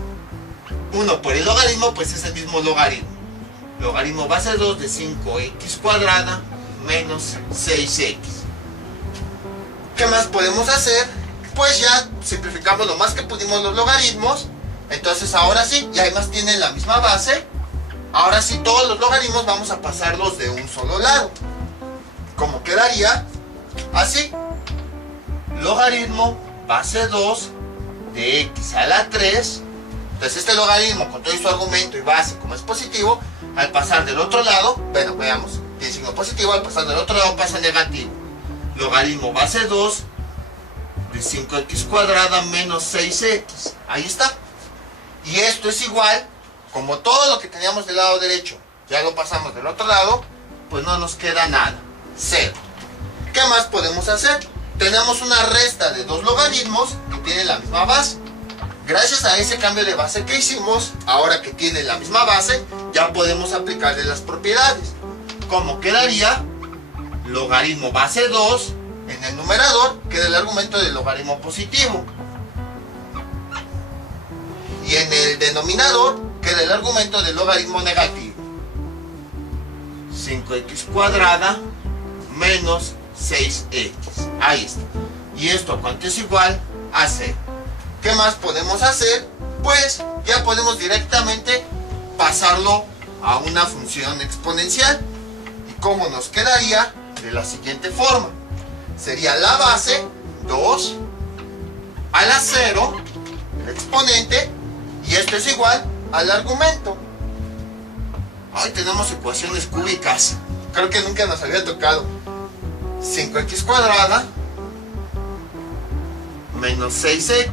1 por el logaritmo, pues es el mismo logaritmo. Logaritmo base 2 de 5x cuadrada menos 6x. ¿Qué más podemos hacer? Pues ya simplificamos lo más que pudimos los logaritmos. Entonces ahora sí, ya además tienen la misma base. Ahora sí, todos los logaritmos vamos a pasarlos de un solo lado. Como quedaría así. Logaritmo base 2 de x a la 3. Entonces este logaritmo con todo su argumento y base, como es positivo, al pasar del otro lado, bueno, veamos, tiene signo positivo, al pasar del otro lado pasa negativo. Logaritmo base 2 de 5x cuadrada menos 6x. Ahí está. Y esto es igual, como todo lo que teníamos del lado derecho, ya lo pasamos del otro lado, pues no nos queda nada. 0. ¿Qué más podemos hacer? Tenemos una resta de dos logaritmos que tienen la misma base. Gracias a ese cambio de base que hicimos, ahora que tienen la misma base, ya podemos aplicarle las propiedades. ¿Cómo quedaría? Logaritmo base 2 en el numerador queda el argumento del logaritmo positivo. Y en el denominador queda el argumento del logaritmo negativo. 5x cuadrada menos 6x. Ahí está. Y esto cuánto es igual a 0. ¿Qué más podemos hacer? Pues ya podemos directamente pasarlo a una función exponencial. ¿Y cómo nos quedaría? De la siguiente forma. Sería la base 2 a la 0, el exponente, y esto es igual al argumento. Ay, tenemos ecuaciones cúbicas. Creo que nunca nos había tocado. 5x cuadrada menos 6x.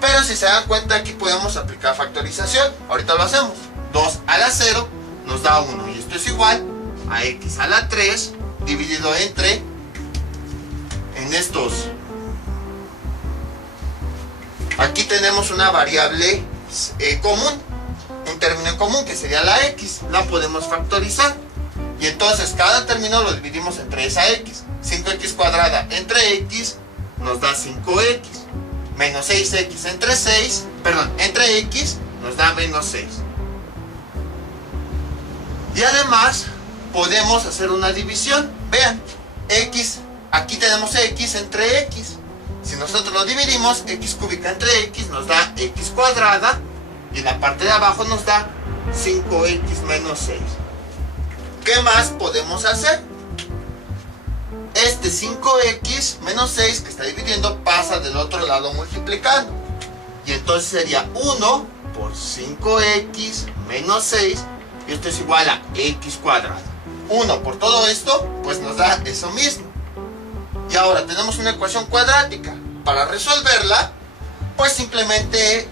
Pero si se dan cuenta, aquí podemos aplicar factorización. Ahorita lo hacemos. 2 a la 0 nos da 1. Y esto es igual a x a la 3 dividido entre, en estos, aquí tenemos una variable común, un término en común que sería la x. La podemos factorizar. Y entonces cada término lo dividimos entre esa x. 5x cuadrada entre x nos da 5x. Menos 6x entre x nos da menos 6. Y además podemos hacer una división. Vean, x, aquí tenemos x entre x. Si nosotros lo dividimos, x cúbica entre x nos da x cuadrada. Y en la parte de abajo nos da 5x menos 6. ¿Qué más podemos hacer? Este 5x menos 6 que está dividiendo pasa del otro lado multiplicando. Y entonces sería 1 por 5x menos 6. Y esto es igual a x cuadrada. 1 por todo esto, pues nos da eso mismo. Y ahora tenemos una ecuación cuadrática. Para resolverla, pues simplemente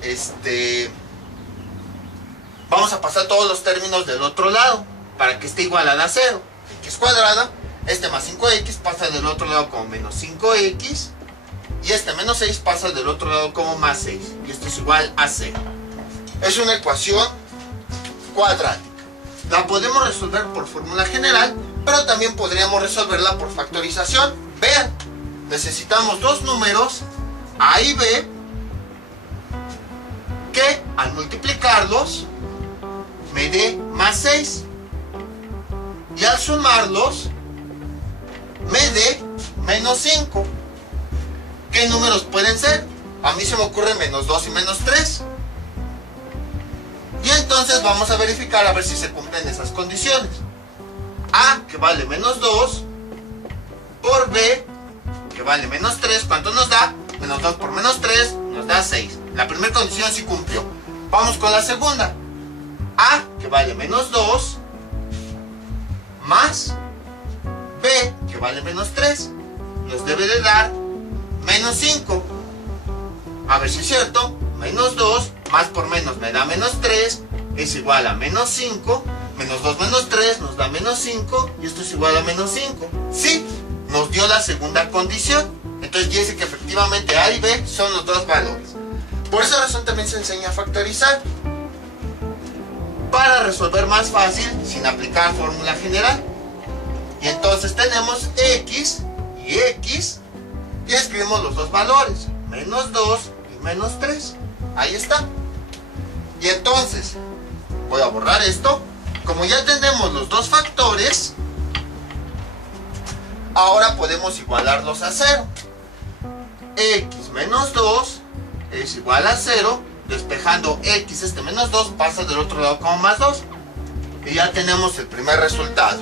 vamos a pasar todos los términos del otro lado para que esté igual a la 0. X cuadrada. Este más 5x pasa del otro lado como menos 5x. Y este menos 6 pasa del otro lado como más 6. Y esto es igual a 0. Es una ecuación cuadrática. La podemos resolver por fórmula general, pero también podríamos resolverla por factorización. Vean, necesitamos dos números, a y b, que al multiplicarlos me dé más 6. Y al sumarlos me dé menos 5. ¿Qué números pueden ser? A mí se me ocurre menos 2 y menos 3. Y entonces vamos a verificar a ver si se cumplen esas condiciones. A, que vale menos 2, por B, que vale menos 3, ¿cuánto nos da? Menos 2 por menos 3 nos da 6. La primera condición sí cumplió. Vamos con la segunda. A, que vale menos 2, más B, que vale menos 3, nos debe de dar menos 5. A ver si es cierto. Menos 2 más por menos me da menos 3, es igual a menos 5. Menos 2 menos 3 nos da menos 5, y esto es igual a menos 5. Sí, nos dio la segunda condición. Entonces dice que efectivamente A y B son los dos valores. Por esa razón también se enseña a factorizar, para resolver más fácil sin aplicar fórmula general. Y entonces tenemos x y x, y escribimos los dos valores, menos 2 y menos 3. Ahí está. Y entonces, voy a borrar esto. Como ya tenemos los dos factores, ahora podemos igualarlos a 0. X menos 2 es igual a 0. Despejando X, este menos 2 pasa del otro lado como más 2. Y ya tenemos el primer resultado.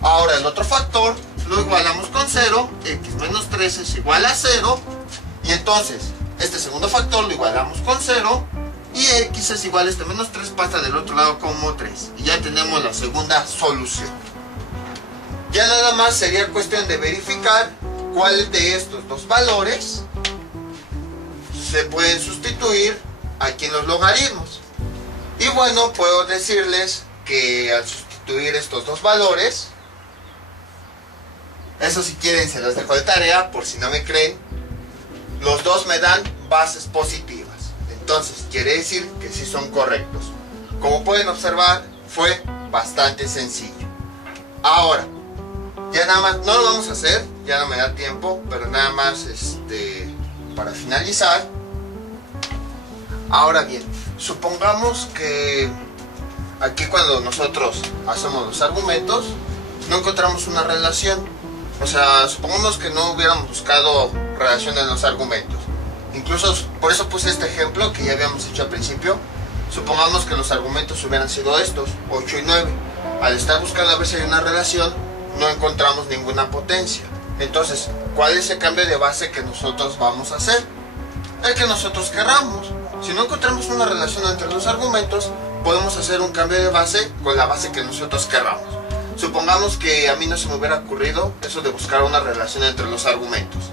Ahora el otro factor lo igualamos con 0. X menos 3 es igual a 0. Y entonces, este segundo factor lo igualamos con 0. Y X es igual a este menos 3 pasa del otro lado como 3. Y ya tenemos la segunda solución. Ya nada más sería cuestión de verificar cuál de estos dos valores se pueden sustituir aquí en los logaritmos. Y bueno, puedo decirles que al sustituir estos dos valores, eso si quieren se los dejo de tarea por si no me creen, los dos me dan bases positivas. Entonces quiere decir que sí son correctos. Como pueden observar, fue bastante sencillo. Ahora, ya nada más, no lo vamos a hacer, ya no me da tiempo, pero nada más para finalizar. Ahora bien, supongamos que aquí cuando nosotros hacemos los argumentos no encontramos una relación. O sea, supongamos que no hubiéramos buscado relación en los argumentos. Incluso por eso puse este ejemplo que ya habíamos hecho al principio. Supongamos que los argumentos hubieran sido estos, 8 y 9. Al estar buscando a ver si hay una relación, no encontramos ninguna potencia. Entonces, ¿cuál es el cambio de base que nosotros vamos a hacer? El que nosotros querramos. Si no encontramos una relación entre los argumentos, podemos hacer un cambio de base con la base que nosotros querramos. Supongamos que a mí no se me hubiera ocurrido eso de buscar una relación entre los argumentos.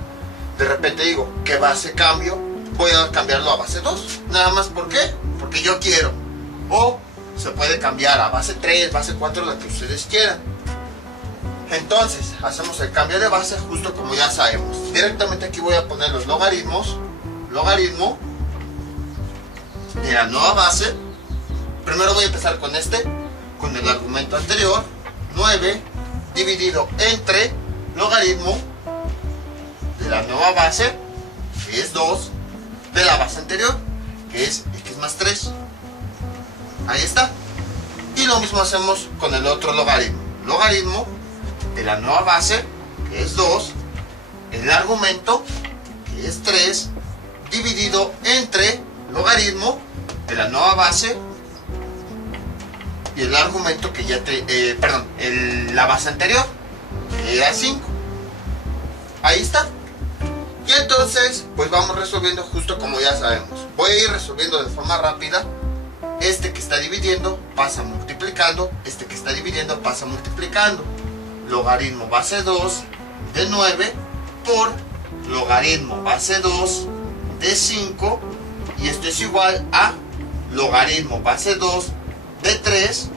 De repente digo, ¿qué base cambio? Voy a cambiarlo a base 2. Nada más, ¿por qué? Porque yo quiero. O se puede cambiar a base 3, base 4, la que ustedes quieran. Entonces, hacemos el cambio de base justo como ya sabemos. Directamente aquí voy a poner los logaritmos. Logaritmo de la nueva base. Primero voy a empezar con con el argumento anterior. 9 dividido entre logaritmo de la nueva base, que es 2, de la base anterior, que es x más 3. Ahí está. Y lo mismo hacemos con el otro logaritmo. Logaritmo de la nueva base, que es 2, el argumento, que es 3, dividido entre logaritmo de la nueva base y el argumento que ya la base anterior, que era 5. Ahí está. Y entonces, pues vamos resolviendo justo como ya sabemos. Voy a ir resolviendo de forma rápida. Este que está dividiendo pasa multiplicando. Este que está dividiendo pasa multiplicando. Logaritmo base 2 de 9 por logaritmo base 2 de 5. Y esto es igual a logaritmo base 2 de 3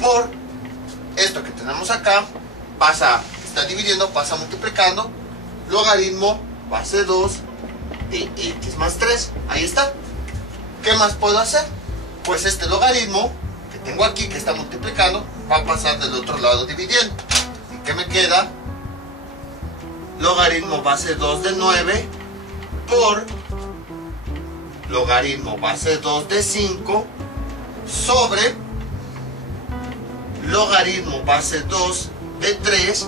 por esto que tenemos acá. Está dividiendo, pasa multiplicando. Logaritmo base 2 de x más 3. Ahí está. ¿Qué más puedo hacer? Pues este logaritmo que tengo aquí, que está multiplicando, va a pasar del otro lado dividiendo. ¿Y qué me queda? Logaritmo base 2 de 9 por logaritmo base 2 de 5 sobre logaritmo base 2 de 3.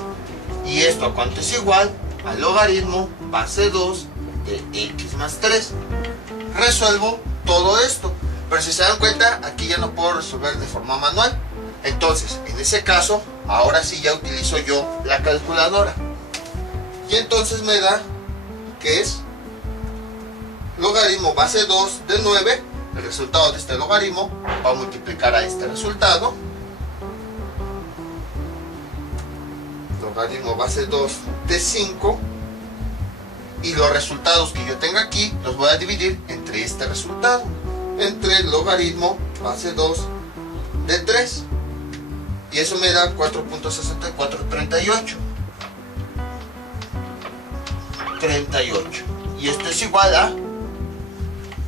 ¿Y esto a cuánto es igual? Al logaritmo base 2 de x más 3. Resuelvo todo esto. Pero si se dan cuenta, aquí ya no puedo resolver de forma manual. Entonces, en ese caso, ahora sí ya utilizo yo la calculadora. Y entonces me da que es logaritmo base 2 de 9. El resultado de este logaritmo va a multiplicar a este resultado. Logaritmo base 2 de 5. Y los resultados que yo tenga aquí los voy a dividir entre este resultado, entre el logaritmo base 2 de 3. Y eso me da 4.6438. Y esto es igual a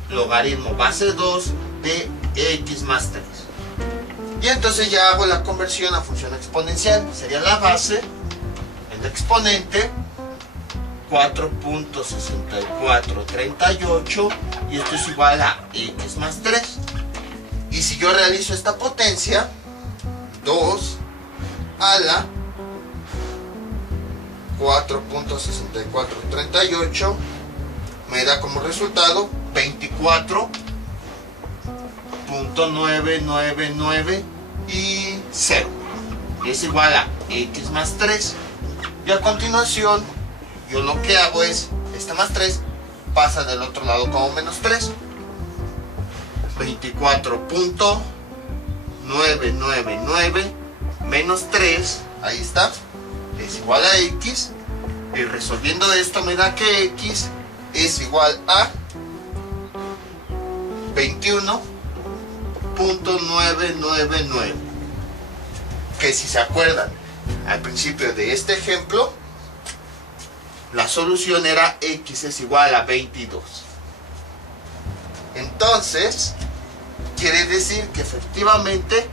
logaritmo base 2 de x más 3. Y entonces ya hago la conversión a función exponencial. Sería la base, el exponente, 4.6438, y esto es igual a x más 3. yo realizo esta potencia, 2 a la 4.6438 me da como resultado 24.999 y 0. Es igual a x más 3. Y a continuación, yo lo que hago es, este más 3 pasa del otro lado como menos 3. 24.999 menos 3, ahí está, es igual a x. Y resolviendo esto me da que x es igual a 21.999. Que si se acuerdan, al principio de este ejemplo, la solución era x es igual a 22. Entonces, quiere decir que efectivamente,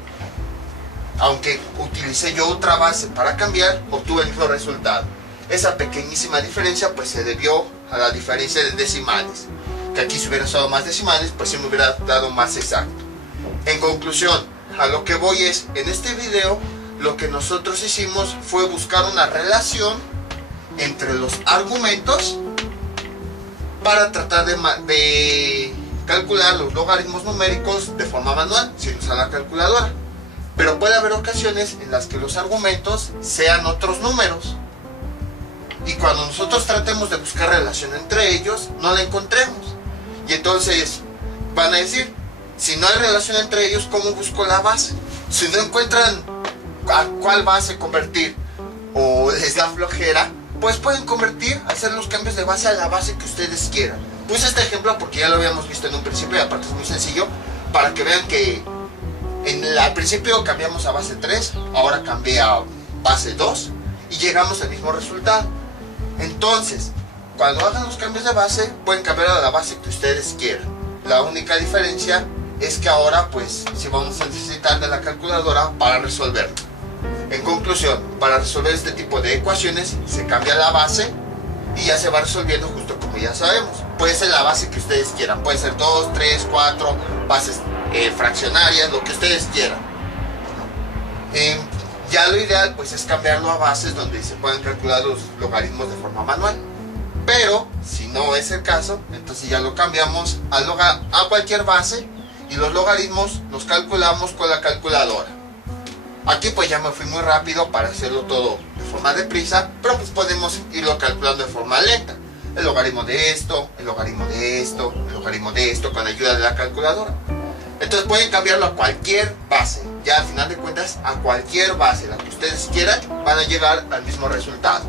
aunque utilicé yo otra base para cambiar, obtuve el mismo resultado. Esa pequeñísima diferencia pues se debió a la diferencia de decimales, que aquí si hubiera usado más decimales pues sí me hubiera dado más exacto. En conclusión, a lo que voy es, en este video lo que nosotros hicimos fue buscar una relación entre los argumentos para tratar de calcular los logaritmos numéricos de forma manual sin usar la calculadora. Pero puede haber ocasiones en las que los argumentos sean otros números, y cuando nosotros tratemos de buscar relación entre ellos, no la encontremos. Y entonces van a decir, si no hay relación entre ellos, ¿cómo busco la base? Si no encuentran a cuál base convertir o les da flojera, pues pueden convertir, hacer los cambios de base a la base que ustedes quieran. Puse este ejemplo porque ya lo habíamos visto en un principio y aparte es muy sencillo, para que vean que al principio cambiamos a base 3, ahora cambié a base 2 y llegamos al mismo resultado. Entonces, cuando hagan los cambios de base, pueden cambiar a la base que ustedes quieran. La única diferencia es que ahora, pues, sí vamos a necesitar de la calculadora para resolverlo. En conclusión, para resolver este tipo de ecuaciones, se cambia la base y ya se va resolviendo justo como ya sabemos. Puede ser la base que ustedes quieran, puede ser 2, 3, 4, bases fraccionarias, lo que ustedes quieran. Ya lo ideal pues es cambiarlo a bases donde se puedan calcular los logaritmos de forma manual. Pero si no es el caso, entonces ya lo cambiamos a cualquier base y los logaritmos los calculamos con la calculadora. Aquí pues ya me fui muy rápido para hacerlo todo de forma deprisa, pero pues podemos irlo calculando de forma lenta. El logaritmo de esto, el logaritmo de esto, el logaritmo de esto con la ayuda de la calculadora. Entonces pueden cambiarlo a cualquier base. Ya al final de cuentas, a cualquier base, la que ustedes quieran, van a llegar al mismo resultado.